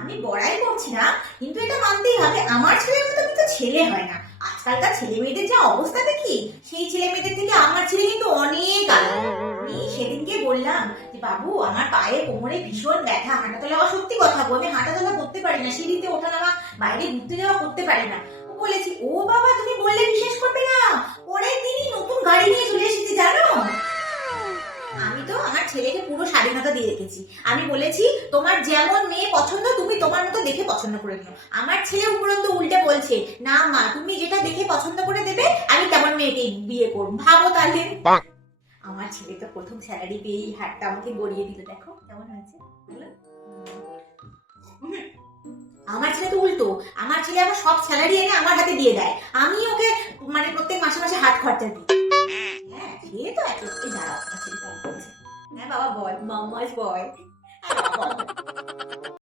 আমি বড়াই করছি না, কিন্তু এটা মানতেই হবে আমার ছেলের মতো কিন্তু ছেলে হয় না। আজকালকার ছেলে মেয়েদের যা অবস্থা দেখি, সেই ছেলে মেয়েদের থেকে আমার ছেলে কিন্তু অনেক আলাদা। আমি সেদিনকে বললাম যে বাবু আমার পায়ে কোমরে ভীষণ ব্যথা, হাঁটাচলা, সত্যি কথা বলে হাঁটাচলা করতে পারি না, সিঁড়িতে ওঠা নামা, বাইরে ঘুরতে যাওয়া করতে পারি না। ও বলেছি, ও বাবা তুমি বললে বিশ্বাস করবে না, পরের দিনই নতুন গাড়ি নিয়ে চলে এসেছি জানো। আমি তো আমার ছেলেকে পুরো স্বাধীনতা দিয়ে রেখেছি। আমি বলেছি তোমার যেমন মেয়ে পছন্দ তুমি তোমার মতো দেখে পছন্দ করে নিও। আমার ছেলে উপরন্ত উল্টে বলছে, না মা তুমি যেটা দেখে পছন্দ করে দেবে আমি তেমন মেয়েকে বিয়ে করবো। ভাবো তাহলে। আমার ছেলে তো প্রথম স্যালারি পেয়ে হাতটা আমাকে গড়িয়ে দিল, দেখো কেমন হয়েছে। আমার ছেলে তো উল্টো, আমার ছেলে আমার সব স্যালারি এনে আমার হাতে দিয়ে দেয়, আমি ওকে মানে প্রত্যেক মাসে মাসে হাত খরচা দিই। হ্যাঁ সে তো একই দাঁড়াও, আমার ছেলে কেমন করেছে। হ্যাঁ বাবা বল, মাম্মাস বয়। হ্যাঁ বাবা বল।